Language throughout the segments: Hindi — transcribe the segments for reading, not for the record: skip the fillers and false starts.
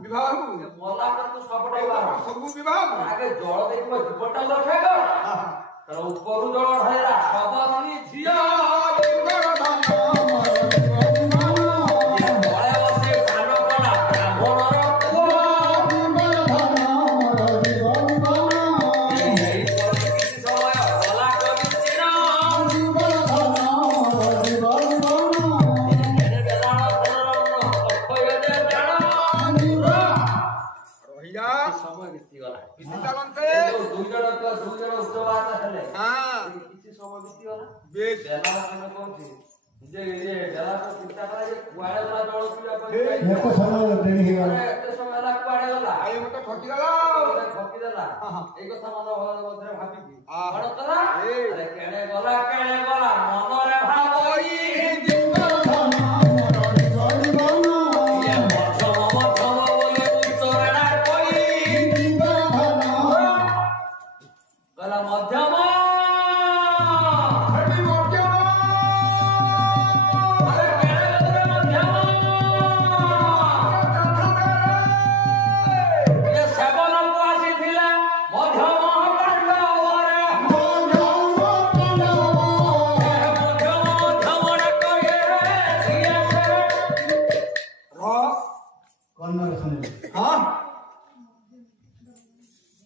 विवाह मला कर तू सबटा सब विवाह आगे जल देखो जीवनटा रक्षा कर तर ऊपर जल ढाइला सबनी झिया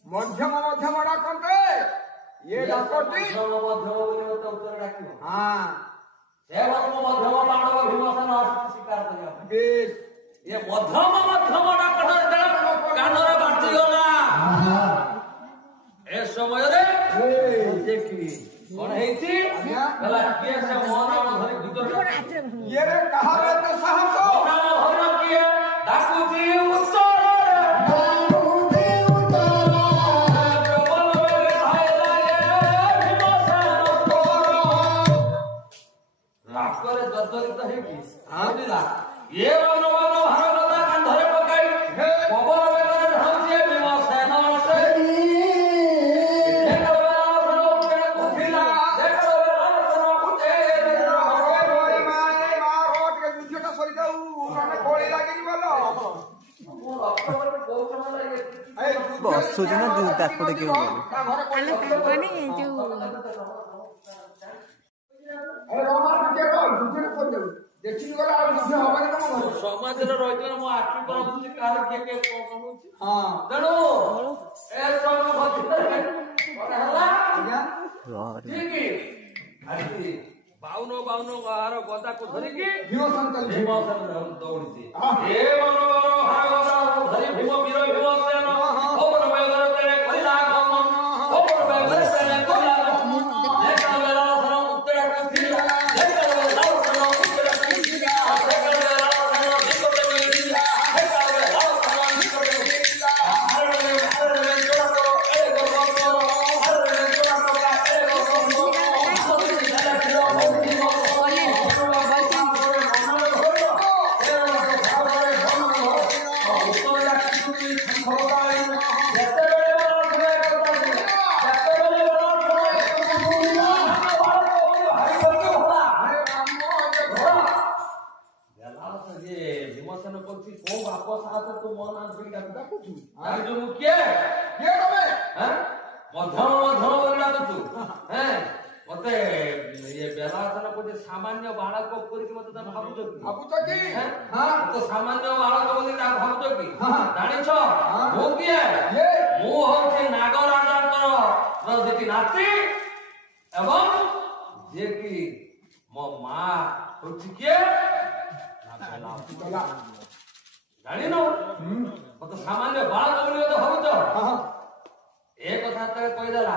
मध्यम मध्यम डाकते ये डाकती हाँ भीमसेन शिकार ये मध्यम मध्यम कानरे बाटी गला ए समय देखी कौन हेची गला किए से मोहन धरि भीतर ये रे कहा रे साहब मोहन धरि किए डाकुची उत्तर ये बनो बनो भारत कंधरे पकाई पवन बेगर ढाउचे भीमसेन से देखो बेला के कुथिला देखो बेला कुथे रोई मारे मारोट के दुजटा सरी जाऊ माने कोली लागिनी बोलो बस सुजना दूर तक पड़े के अरे रोमान के दुजटा कोन जाऊ देखिन गला आ दुजटा होबानी तम समाज रे रहित मो आखि पर बुझी कार के कोन हां दणो ए सोनो भक्ति हला ठीक आदि 52 गार गदा को धरि के भीमसेन दौड़ती ए बनो बनो हागरा धरि भीम वीर भीमसेन ओबर बेगर तेरे कइला गम ओबर बेगर तेरे कइला देखा बेला सर उत्तर कुथिला देखा बेला सर उत्तर कुथिला देखा बेला सर निकट मिलिला देखा बेला सर निकट मिलिला हर में जोड़ा करो ए गो करो हर में जोड़ा करो ए गो सामान्य बालक सामान्य बालक बोली भावुच कि जानिछ मु किए मु होछि नागराजा नाती एवं जे कि मो मां होछि किए जानि न मत सामान्य बालक बोली तो भावुच ए कथा तक कहि देला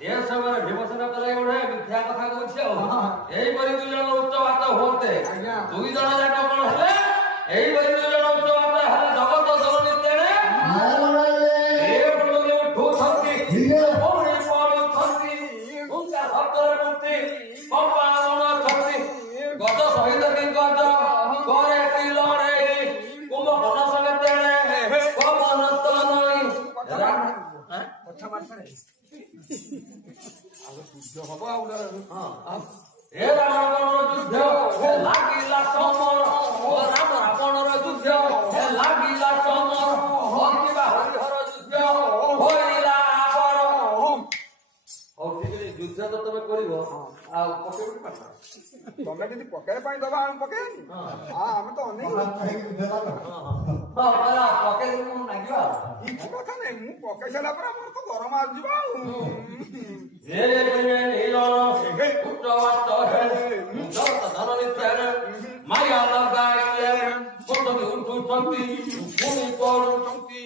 ए समय भीमसेन करे ओढे मिथ्या कथा कहछ एई बरी दुई जण उच्च बात होते दुई जण जाक कोन हेले एई बरी दुई जण उच्च बात हेले जगत जननी तेणे ए बोलले ठोसती ओरे पाल थंती उनका भक्तर करते पपावन थंती गत सहित के गत करे की लड़े कुम बन संगे तेणे पवन तनई कथा मारछे युद्ध हबो हां ए रावणर युद्ध लागिला समर ओ राम रावणर युद्ध लागिला समर ଆଉ ପକେଇବୁ ପାଠ ତମେ ଯଦି ପକେଇବା ପାଇଁ ଦବା ଆମେ ପକେଇବାନି ଆମେ ତ ଅନେକ ପକେଇଦେବୁ ଲାଗିବ କିଛି କଥା ନାହିଁ ମୁଁ ପକେଇ ସାରିଲା ପରେ ଆମର ତ ଗରମ ଆସିଯିବ ଆଉ ମାୟା ଲଗାଇଲେ ଉଠୁଛନ୍ତି ପୁଣି କରୁଛନ୍ତି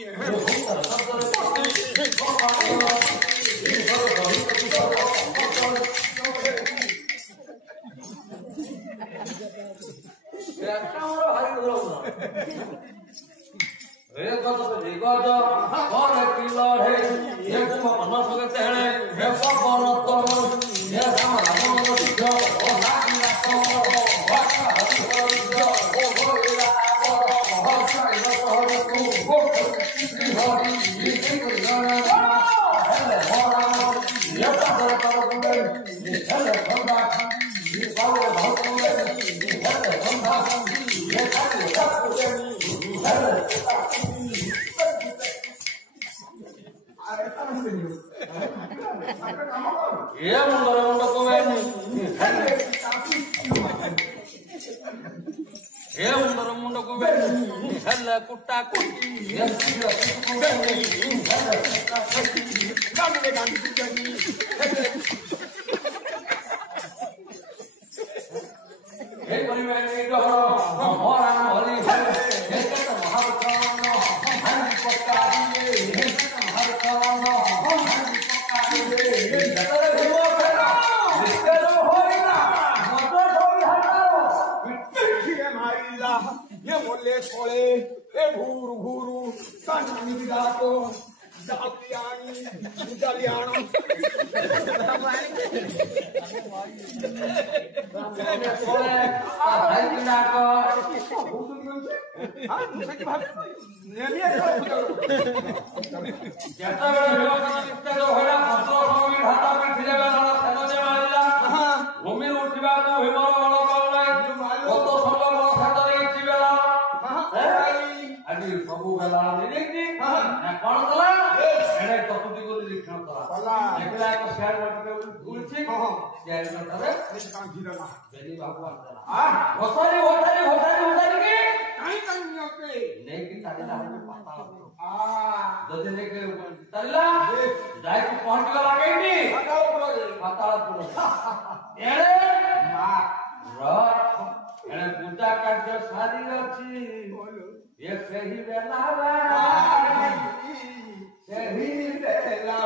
ମୁଣ୍ଡକୁ ହେଲେ କୁଟା କୁଟି पूजा कार्य सारी अच्छी ये सही बेला सही बेला